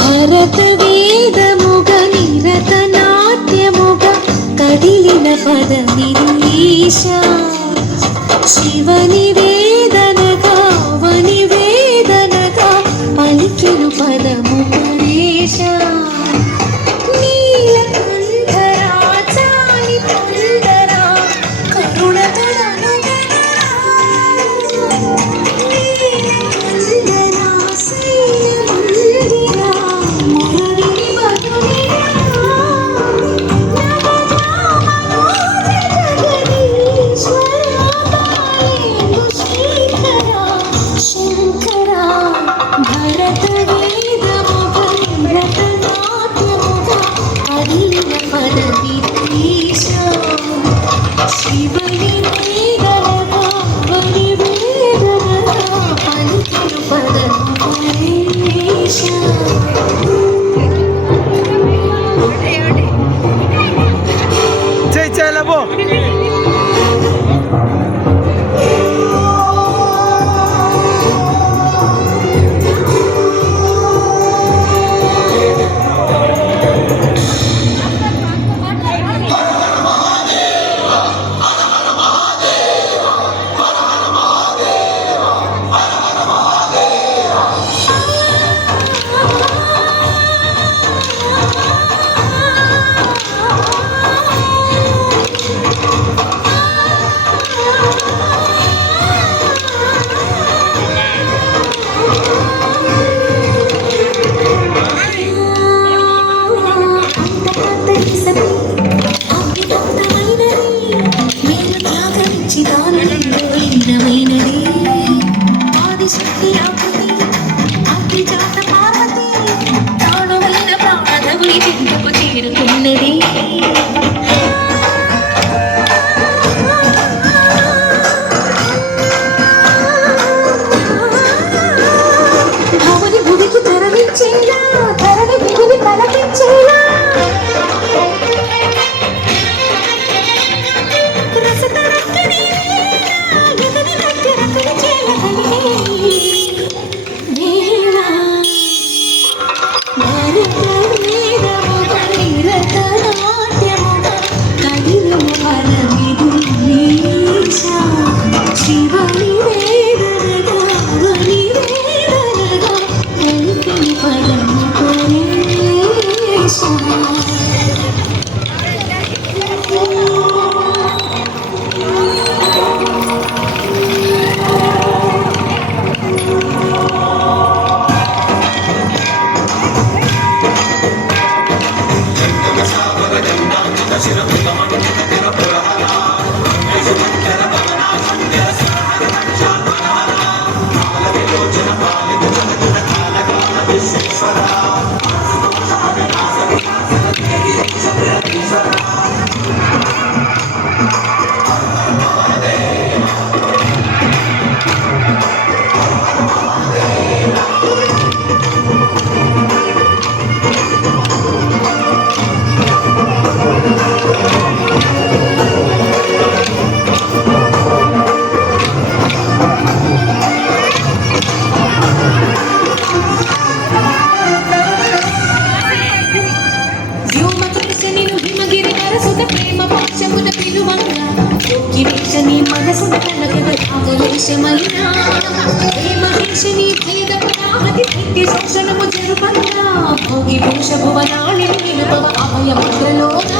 భరత వేదముగ నిరత నాట్యముగ కదిలిన పదమిదీశా శివని వేదనగా వని వేదనగా పలికెను పదము పరేశా నీలకంఠరా చాని కందరా కరుణగణను నీలకందరా శైలమందిరా మురళి మధురిరా భరత వేదముగ నిరత నాట్యముగ కదిలిన పదవిదీశా శివని వేదనగా వని వేదనగా పలికెను పదము పరేశా చేరుకున్నది భవని భూమికి తరలించేలా ధరణి భూమిని తలపించేలా భోగి భూష భువనాళి నిలుపవ అభయముద్రలోన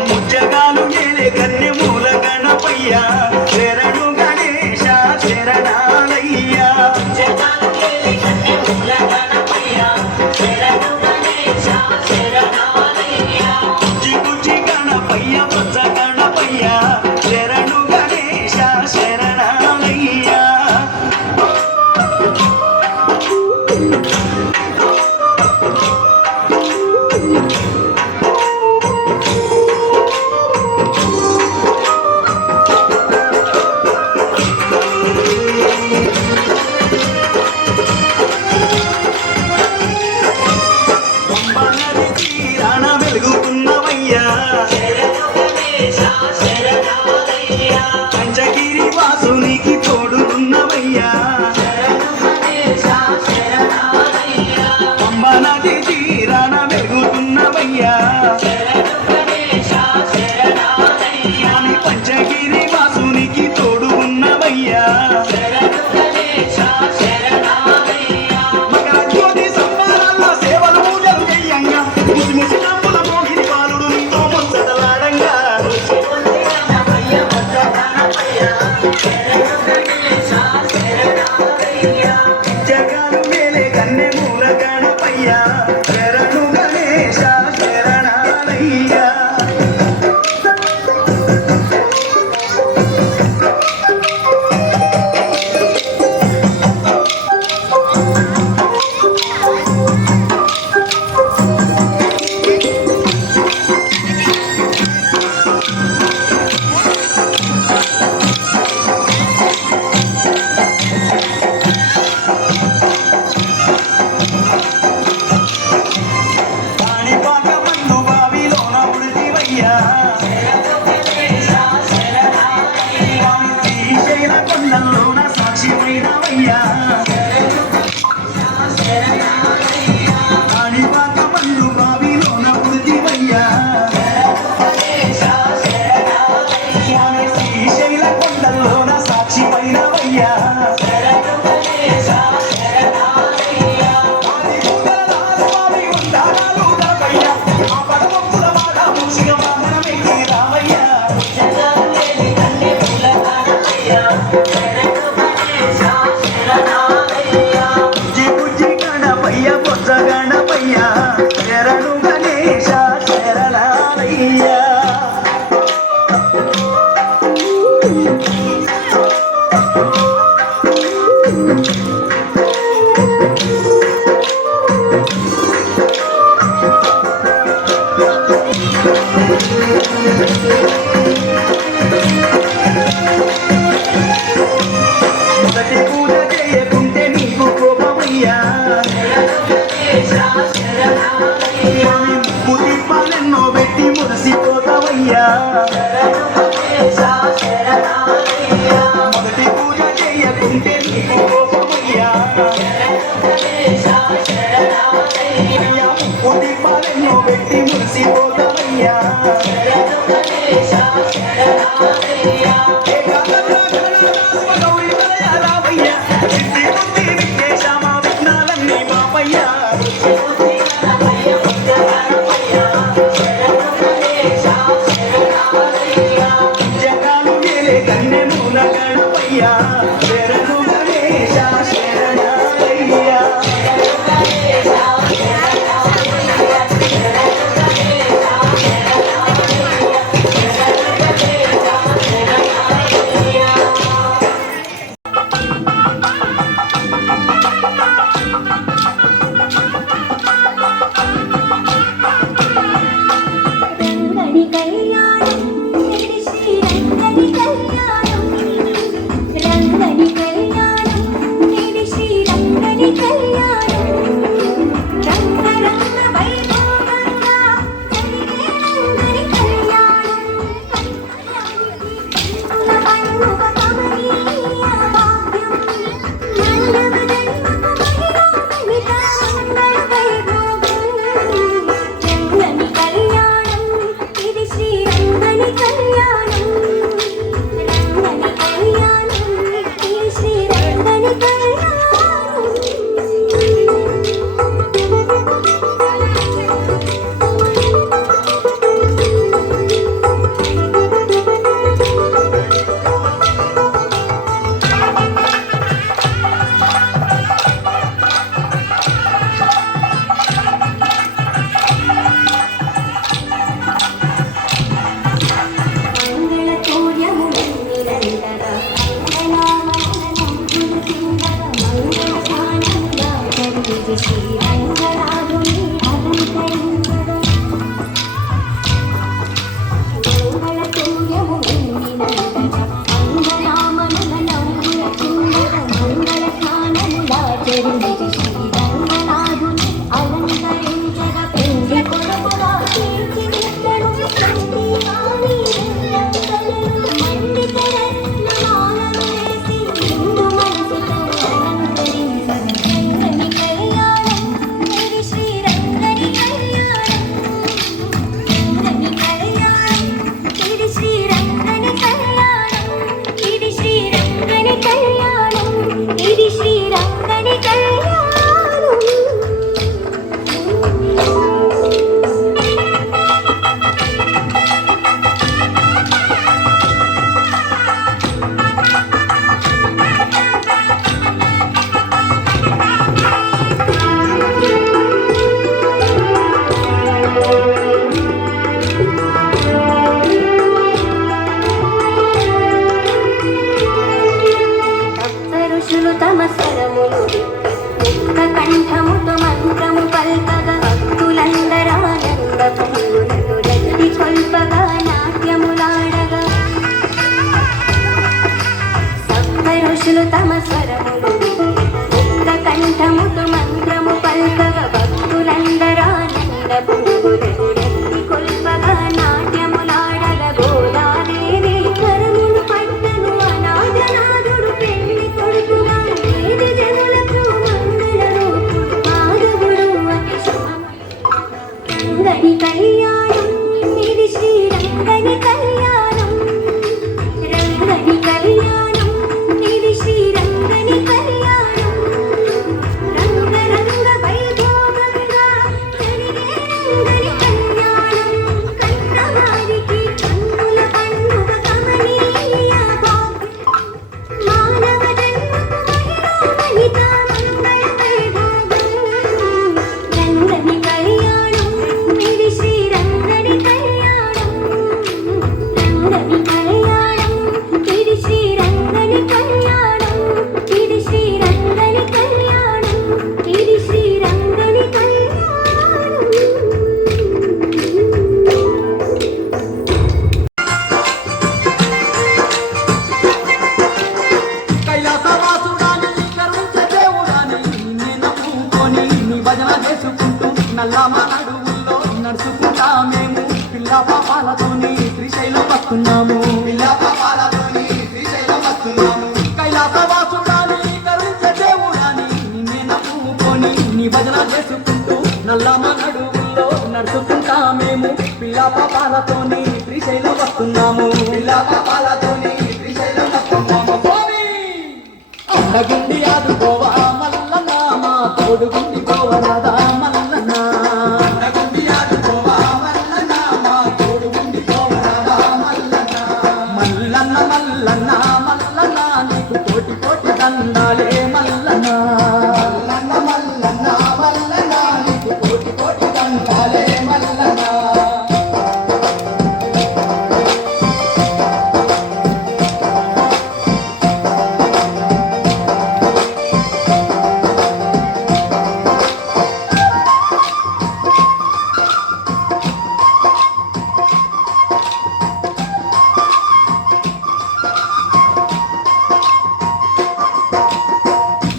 ముజ్జగాలు ఏలే కన్యమూల గణపయ్య శరణు గణేశ శరణాలయ్య చిగుచి గణపయ్య బొజ్జ గణపయ్య శరణు గణేశ శరణాలయ్య పంబనది తీరాన వెలుగుతున్నవయ్యా పంచగిరి వాసునికి తోడుతున్నవయ్యా పంబనది తీరాన వెలుగుతున్నవయ్యా స్వామి పంచగిరి వాసునికి తోడు ఉన్నవయ్యా మకర జ్యోతి సంబరాల్లో సేవలు పూజలు చెయ్యంగా ముసి ముసి నవ్వుల మోహిని బాలుడు నీతో ముచ్చటలాడంగా జగాలు మేలే కన్నెమూల గణపయ్య శరణు గణేశ శరణాలయ్య పాణిపాక మందు బావిలోన ఉడితివయ్యా స్వామి శ్రీశైల కొండల్లోన సాక్షిమైనవయ్యా పాణిపాక మందు బావిలోన ఉడితివయ్యా స్వామి శ్రీశైల కొండల్లోన సాక్షిమైనవయ్యా స్వామి ఉండాలు దొరకయ్యా ఆ పడవప్పుల వాడ మూసిగ వాహనమెక్కి రావయ్యా బుజ్జి గణపయ్య బొజ్జ గణపయ్య శరణు గణేశ శరణాలయ్య మొదటి పూజ చేయకుంటే నీకు కోపమయ్యా స్వామి ముప్పు దీపాలెన్నో పెట్టి మురిసిపోతావయ్యా మొదటి పూజ చేయకుంటే నీకు కోపమయ్యా అయ్యా ముప్పు దీపాలెన్నో పెట్టి మురిసిపోతావయ్యా సిద్ధి బుద్ధి విఘ్నేశమ విఘ్నాలన్నీ బాపయ్యా జగాలు మేలే కన్నెమూల గణపయ్య శరణు గణేశ శరణాలయ్య రంగని కళ్యాణం శ్రీ రంగని కళ్యాణం రంగని కళ్యాణం శ్రీ రంగని కళ్యాణం రంగ రంగ వైభోగంగా జరిగే రంగని కళ్యాణం కన్నుల పండుగ కమనీయ భాగ్యం నల్లవ జన్మకు మహిళా మంగళ వైభోగం రంగని కళ్యాణం ఇది శ్రీ రంగని కళ్యాణం ఇది శ్రీరంగని కళ్యాణం రంగని కళ్యాణం ఇది శ్రీరంగని కళ్యాణం రంగ రంగ వైభోగంగా జరిగే రంగని కళ్యాణం కన్నవారికి కన్నుల పండుగ కమనీయ భాగ్యం మానవ జన్మకు మహిళ మంగళ వైభోగం రంగని కళ్యాణం ఇది శ్రీరంగని కళ్యాణం రంగని కళ్యాణం ఇది శ్రీరంగని కళ్యాణం ఇది శ్రీరంగని కళ్యాణం ఇది శ్రీరంగని కళ్యాణం కైలాసవాసుడాని కరుణించే దేవుడాని నిన్నే నమ్ముకొని నీ భజన చేసుకుంటూ నల్లమ్మ నడువుల్లో నడుచుకుంటా మేము పిల్ల పాపాలతోని శ్రీశైలం వస్తున్నాము కైలాసవాసుడాని కరుణించే దేవుడాని నిన్నే నమ్ముకొని నీ భజన చేసుకుంటూ నల్లమ్మ నడువుల్లో నడుచుకుంటా మేము పిల్ల పాపాలతోని శ్రీశైలం వస్తున్నాము అండగుండి ఆదుకోవా మల్లన్న మా తోడుగుండి పోవరాదా మల్లన్న మల్లన్న మల్లన్న మల్లన్న నీకు కోటి కోటి దండాలే మల్లన్న నీకు కోటి కోటి దండాలే మల్లన్న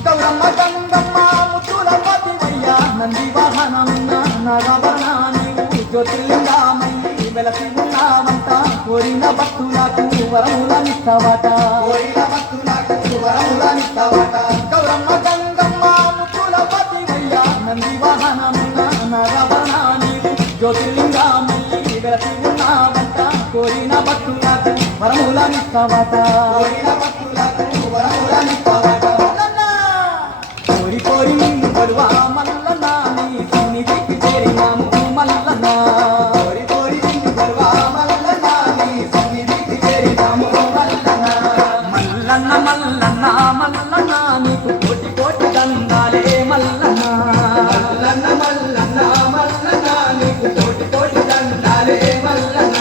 గౌరమ్మ గంగమ్మ ముత్తుల పతివయ్య నంది వాహనమున్న నాగవరణ నీవు జ్యోతిర్లింగమయ్యి వెలసి ఉన్నావంట కోరిన భక్తులకు వరములనిస్తావట గౌరమ్మ గంగమ్మ ముత్తుల పతివయ్య నంది వాహనమున్న నాగవరణ నీవు జ్యోతిర్లింగమయ్యి వెలసి ఉన్నావంట కోరిన భక్తులకు వరములనిస్తావట కోరి కోరి నిన్ను కొలువా మల్లన్న నీ సన్నిధికి చేరినాము మల్లన్న మల్లన్న మల్లన్న మల్లన్న నీకు కోటి కోటి దండాలే మల్లన్న నీకు కోటి కోటి దండాలే మల్లన్న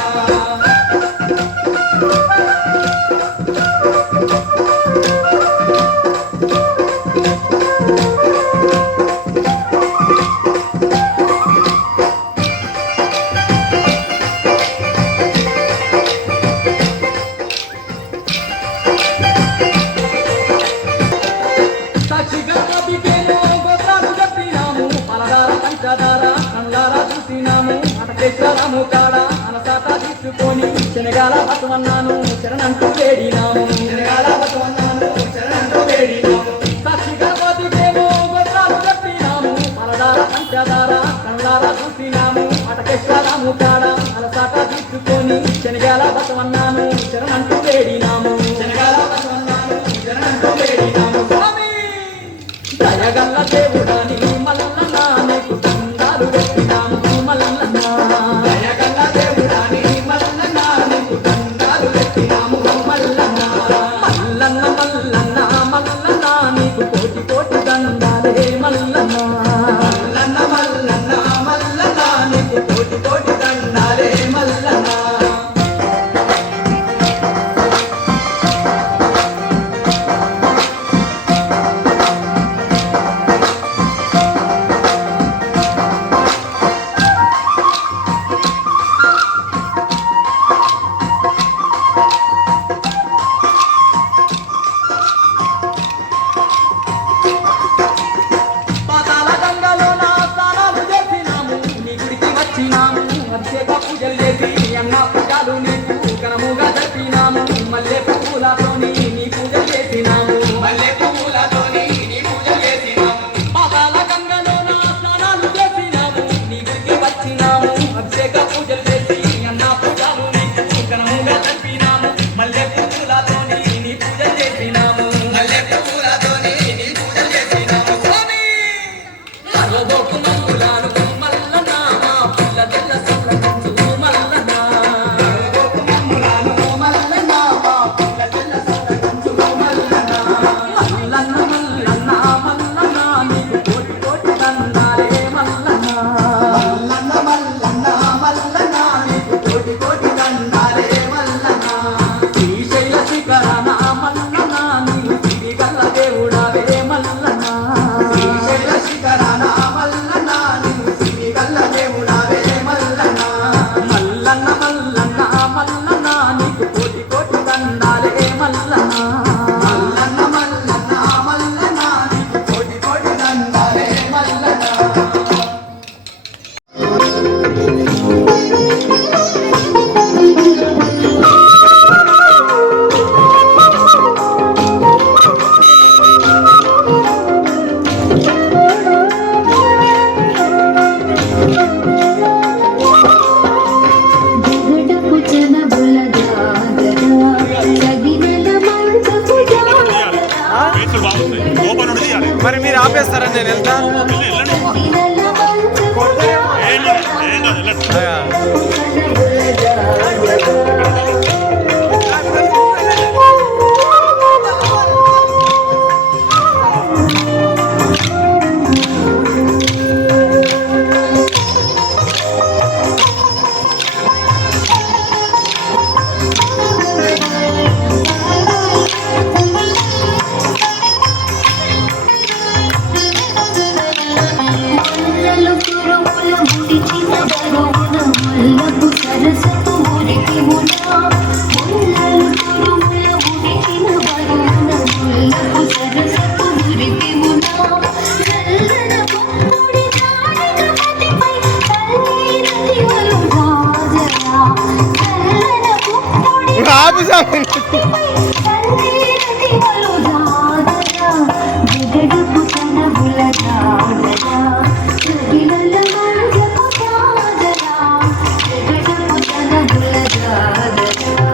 సాక్షిగా నదికేమో గోత్రాలు చెప్పినాము పలహార పంచదార కళ్ళారా చూసినాము అటకేశ్వరము కాడ అనసాట తీసుకొని శనగాల బతుమన్నాను శరణంటూ వేడినాము సాక్షిగా నదికేమో గోత్రాలు చెప్పినాము పలహార పంచదార కళ్ళారా చూసినాము అటకేశ్వరము కాడ అనసాట తీసుకొని శనగాల బతుమన్నాను శరణంటూ వేడినాము స్వామి దయగల్ల దేవుడాని మల్లన్న నీకు దండాలు పెట్టినాము మల్లన్న మల్లన్న మల్లన్న నీకు కోటి కోటి దండాలే మల్లన్న నీకు కోటి కోటి దండాలే మల్లన్న పాతాళ గంగలో నా స్నానాలు చేసినాము నీ గుడికి వచ్చినాము అభిషేక పూజలు చేసి అన్న పూజలు నీకు ఘనముగా జరిపినాము మల్లె పువ్వులతోని నీ పూజలు చేసినాము పాతాళ గంగలో నా స్నానాలు చేసినాము నీ గుడికి వచ్చినాము అభిషేక పూజలు చేసి అన్న పూజలు నీకు ఘనముగా జరిపినాము మల్లె పూలతోని నీ పూజలు చేసినాము స్వామి సర్వదోపు మంగులాలు మల్లన్న మా పిల్ల తెల్ల సొల్లకంచు మల్లన్న మల్లన్న మల్లన్న మల్లన్న నీకు కోటి కోటి దండాలే మల్లన్న శ్రీశైల శిఖరాన మల్లన్న నీవు సిరిగల్ల దేవుడావే మల్లన్న మల్లన్న మల్లన్న మల్లన్న నీకు కోటి కోటి దండాలే మల్లన్న జగడపు జనబుల జాగర సగినల మంచపు జాగర కేసులు బాగుంది ఓపెన్ నుండి తీయాలి మరి మీరు ఆపేస్తారని నేను వెళ్తా వెళ్ళండి సగినల మంచపు ఏం కాదు వెళ్ళండి జనబుల జాగర మల్లలు కురుముల ముడిచిన బరువున మల్లపు సరసపు మురికిమున మల్లలు కురుముల ముడిచిన బరువున మల్లపు సరసపు మురికిమున చల్లన పొడి జానకమతిపై తల్లిరతివలు రాజరా చల్లన పొడి తల్లిరతివలు రాజరా జగడపు తనబుల జాగరా సగినల మంచపు జాగరా జగడపు తనబుల జాగరా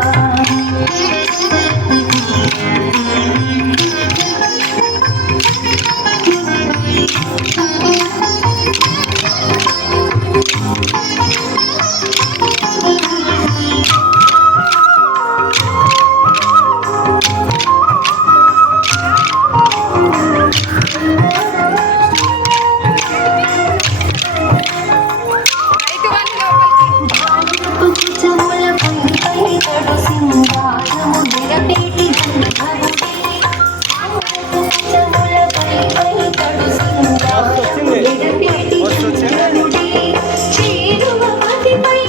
చేరువ మతిపై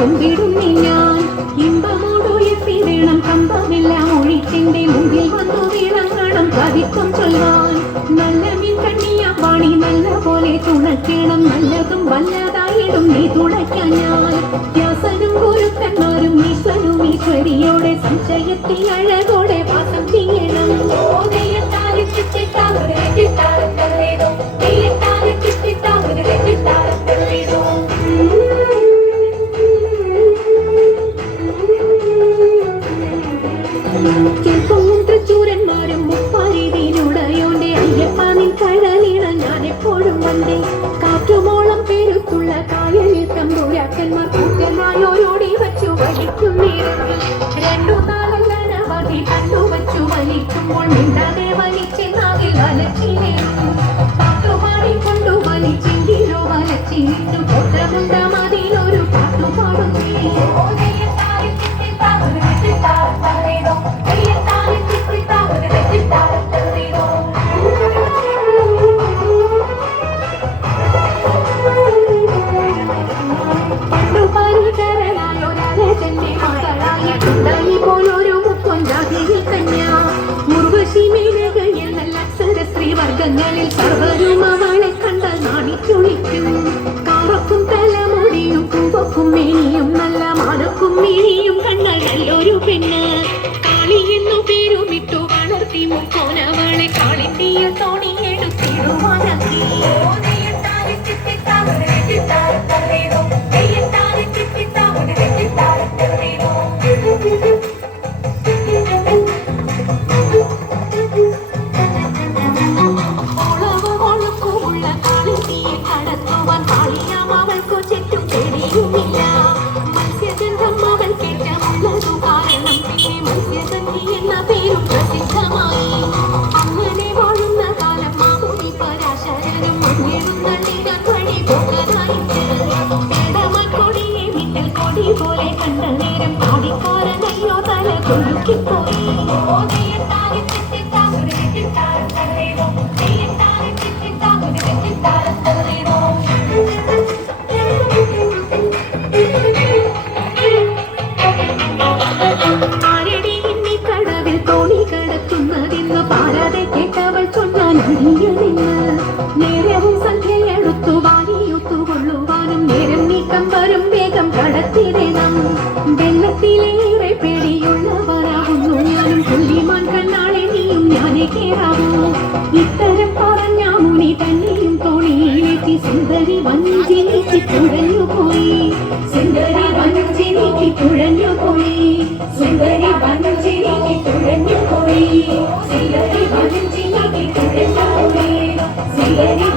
കുമ്പിടുന്നി ഞാൻ ഇമ്പമോടുയർത്തി വേണം കമ്പമെല്ലാം ഒഴിച്ചെന്റെ മുമ്പിൽ വന്നു വീണങ്ങണം കവിത്വം ചൊല്ലാൻ നല്ല മീൻ കണ്ണിയാ വാണി നല്ല പോലെ തുണയ്ക്കണം നല്ലതും വല്ലതായിടും നീ തുണയ്ക്കാൻ ഞാൻ വ്യാസനും ഗുരുക്കന്മാരും ഈശ്വരും ഈശ്വരിയോടെ സംശയത്തിൽ അഴകോടെ വാസം ചെയ്യണം ചൂരന്മാരും മുപ്പാരിതിനുടയോന്റെ അയ്യപ്പാനിൻ കടലിണ ഞാൻ എപ്പോഴും വന്നേ കാറ്റുമോളം പേരുത്തുള്ള കായലിൽ തമ്പുരാക്കന്മാർ കൂറ്റനായോരോടി വച്ചു വലിക്കും നേരത്തിൽ രണ്ടു നാലല്ലനവധി കണ്ടുവച്ചു വലിക്കുമ്പോൾ മിണ്ടാതെ വലിച്ചെന്നാകിൽ വലച്ചിനേക്കും പാട്ടുപാടി കൊണ്ടു വലിച്ചെങ്കിലോ വലച്ചിരിച്ചു കൊട്ടമുണ്ട മതിലൊരു പാട്ടുപാടുന്നേ വർഗങ്ങളിൽ സർവരും അവളെ കണ്ട നാണിച്ചുളിക്കും കാറക്കും തലമുടിയും പൂവക്കും മേനിയും നല്ല മാനക്കും മേനിയും കണ്ട നല്ലൊരു പെണ്ണ് കാളി എന്നു പേരുമിട്ടു വളർത്തി മുക്കോനവളെ കാളിന്തിയ തോണിയെടുത്തിടുവാനാക്കി പോലെ കണ്ട നേരം പാടിക്കാരനയ്യോ തല കൊഴുക്കിപ്പോയി ആരടി ഇന്നി കടവിൽ തോണി കിടക്കുന്നതിന്ന് പാരാതെ കേട്ടവൾ ചൊന്നാൻ അടിയനിന്ന് നേരവും സന്ധ്യയെടുത്തു വാരിയൊത്തുകൊള്ളുവാനും നേരം നീക്കം വരും വേഗം കടത്തിടണം വെള്ളത്തിലേറെ പേടിയുള്ളവരാകുന്നു ഞാനും പുള്ളിമാൻ കണ്ണാളെ നീയും ഞാനേ കേറാവൂ ഇത്തരം പറഞ്ഞ മുനി തന്നെയും തോണിയിലേക്ക് സുന്ദരി വഞ്ചിനിക്ക് തുഴഞ്ഞുപോയി സുന്ദരി വഞ്ചിനിക്ക് തുഴഞ്ഞുപോയി സുന്ദരി വഞ്ചിനിക്ക് തുഴഞ്ഞുപോയി സുന്ദരി വഞ്ചിനിക്ക് തുഴഞ്ഞുപോയി സുന്ദരി